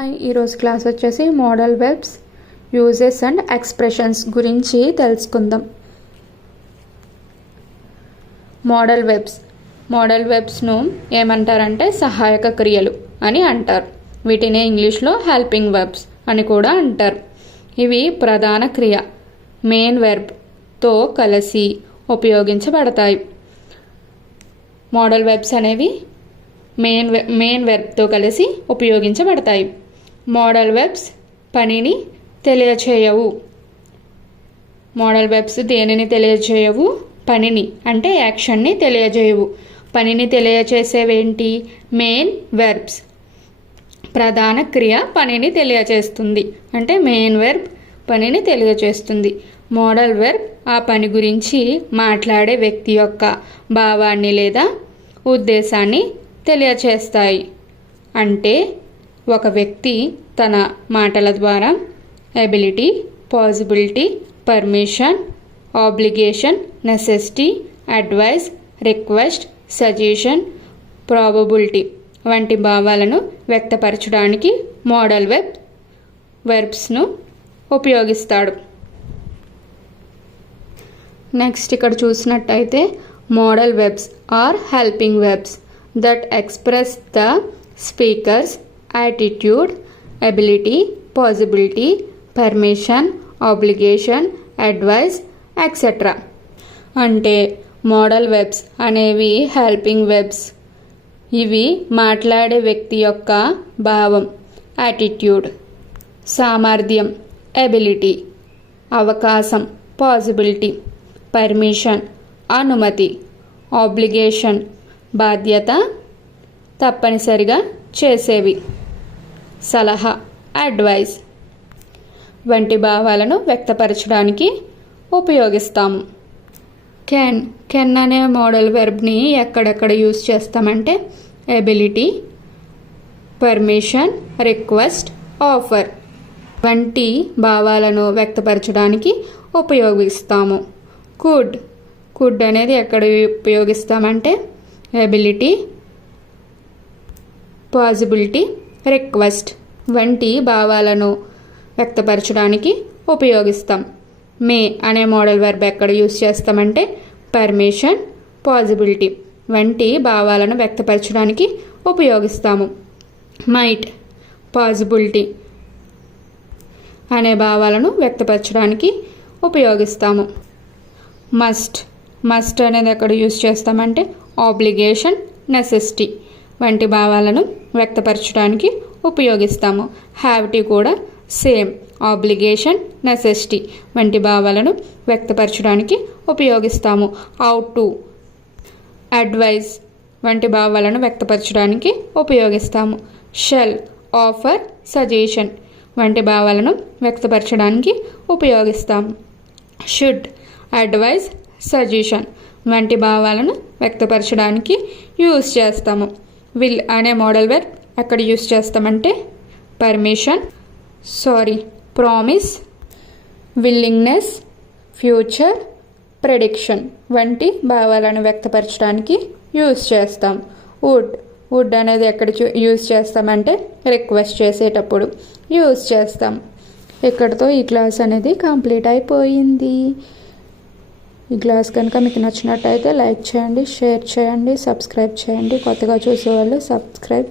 Hi, ఈరోజు class వచ్చేసి model verbs uses and expressions గురించి తెలుసుకుందాం. మోడల్ వెర్బ్స్ను ఏమంటారంటే సహాయక క్రియలు అని అంటారు. వీటిని ఇంగ్లీష్లో హెల్పింగ్ వెర్బ్స్ అని కూడా అంటారు. ఇవి ప్రధాన క్రియ మెయిన్ వెర్బ్తో కలిసి ఉపయోగించబడతాయి. మోడల్ వెర్బ్స్ అనేవి మెయిన్ వెర్బ్తో కలిసి ఉపయోగించబడతాయి. మోడల్ వెర్బ్స్ పనిని తెలియచేయవు. మోడల్ వెర్బ్స్ దేనిని తెలియచేయవు? పనిని అంటే యాక్షన్ని తెలియజేయవు. పనిని తెలియచేసేవేంటి? Main verbs. ప్రధాన క్రియ పనిని తెలియచేస్తుంది అంటే మెయిన్ వెర్బ్ పనిని తెలియచేస్తుంది. మోడల్ వెర్బ్ ఆ పని గురించి మాట్లాడే వ్యక్తి యొక్క భావాన్ని లేదా ఉద్దేశాన్ని తెలియచేస్తాయి. అంటే ఒక వ్యక్తి తన మాటల ద్వారా ability, possibility, permission, obligation, necessity, advice, request, suggestion, probability వంటి భావాలను వ్యక్తపరచడానికి మోడల్ వెర్బ్స్ను ఉపయోగిస్తాడు. నెక్స్ట్ ఇక్కడ చూసినట్టయితే modal verbs are helping verbs that express the speaker's attitude, ability, possibility, permission, obligation, advice, etc. అంటే మోడల్ వెర్బ్స్ అనేవి హెల్పింగ్ వెర్బ్స్. ఇవి మాట్లాడే వ్యక్తి యొక్క భావం, యాటిట్యూడ్, సామర్థ్యం, ఎబిలిటీ, అవకాశం, పాసిబిలిటీ, పర్మిషన్, అనుమతి, ఆబ్లిగేషన్, బాధ్యత, తప్పనిసరిగా చేసేవి, సలహా, అడ్వైస్ వంటి భావాలను వ్యక్తపరచడానికి ఉపయోగిస్తాము. కెన్ అనే మోడల్ వెర్బ్ని ఎక్కడెక్కడ యూజ్ చేస్తామంటే ఎబిలిటీ, పర్మిషన్, రిక్వెస్ట్, ఆఫర్ వంటి భావాలను వ్యక్తపరచడానికి ఉపయోగిస్తాము. కుడ్ అనేది ఎక్కడ ఉపయోగిస్తామంటే ఎబిలిటీ, పాసిబిలిటీ, రిక్వెస్ట్ వంటి భావాలను వ్యక్తపరచడానికి ఉపయోగిస్తాం. మే అనే మోడల్ వెర్బ్ ఎక్కడ యూజ్ చేస్తామంటే పర్మిషన్, పాసిబిలిటీ వంటి భావాలను వ్యక్తపరచడానికి ఉపయోగిస్తాము. మైట్, పాసిబిలిటీ అనే భావాలను వ్యక్తపరచడానికి ఉపయోగిస్తాము. మస్ట్ అనేది ఎక్కడ యూజ్ చేస్తామంటే ఆబ్లిగేషన్, నెసెసిటీ వంటి భావాలను వ్యక్తపరచడానికి ఉపయోగిస్తాము. హ్యావ్ టు కూడా సేమ్, ఆబ్లిగేషన్, నెసెసిటీ వంటి భావాలను వ్యక్తపరచడానికి ఉపయోగిస్తాము. అవుట్ టు, అడ్వైస్ వంటి భావాలను వ్యక్తపరచడానికి ఉపయోగిస్తాము. షెల్, ఆఫర్, సజెషన్ వంటి భావాలను వ్యక్తపరచడానికి ఉపయోగిస్తాము. షుడ్, అడ్వైస్, సజెషన్ వంటి భావాలను వ్యక్తపరచడానికి యూజ్ చేస్తాము. విల్ అనే మోడల్ వెర్బ్ ఎక్కడ యూజ్ చేస్తామంటే ప్రామిస్, విల్లింగ్నెస్, ఫ్యూచర్, ప్రెడిక్షన్ వంటి భావాలను వ్యక్తపరచడానికి యూజ్ చేస్తాం. వుడ్ అనేది ఎక్కడ యూజ్ చేస్తామంటే రిక్వెస్ట్ చేసేటప్పుడు యూజ్ చేస్తాం. ఇక్కడితో ఈ క్లాస్ అనేది కంప్లీట్ అయిపోయింది. ఈ క్లాస్ కనుక మీకు నచ్చినట్టయితే లైక్ చేయండి, షేర్ చేయండి, సబ్స్క్రైబ్ చేయండి. కొత్తగా చూసేవాళ్ళు సబ్స్క్రైబ్